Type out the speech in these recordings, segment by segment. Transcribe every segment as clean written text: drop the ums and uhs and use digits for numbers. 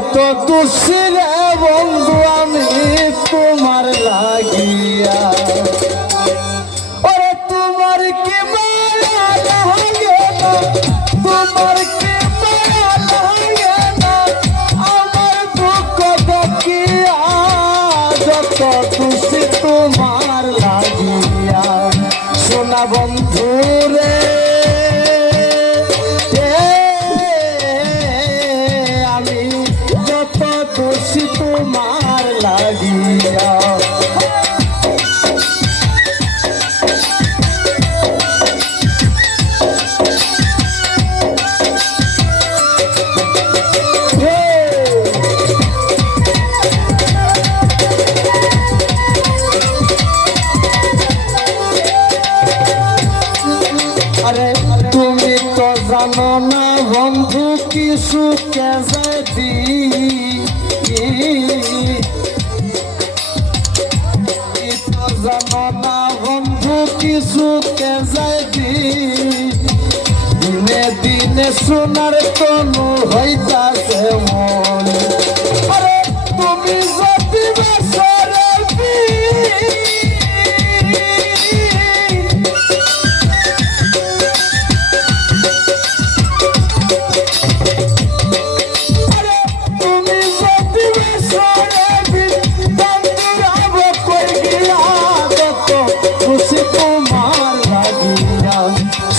কত দোষী রে বন্ধু আমি তোমার লাগিয়া। ওরে তোমার কি মায়া লাগে না, তোমার কি মায়া লাগে না আমার দুঃখ দেখিয়া, যত দোষী তোমার লাগিয়া। সোনা বন্ধু রে দোষী তোমার লাগিয়া। আরে তুমি তো জানো না বন্ধু কিছু কেজি জানো না বন্ধু কিছু কেজি দিনে দিনে সোনার তনু হইতাছে মন। আরে তুমি যদি বছরে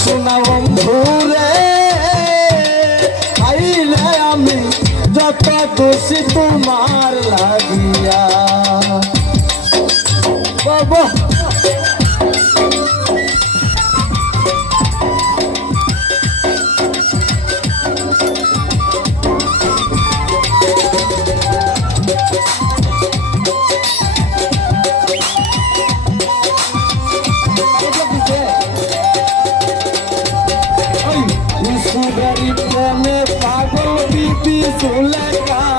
সোনা বন্ধু রে আইলে আমি যত দোষী তোমার লাগিয়া। বাবা প্রেমে পাগল বিবি সুলেখা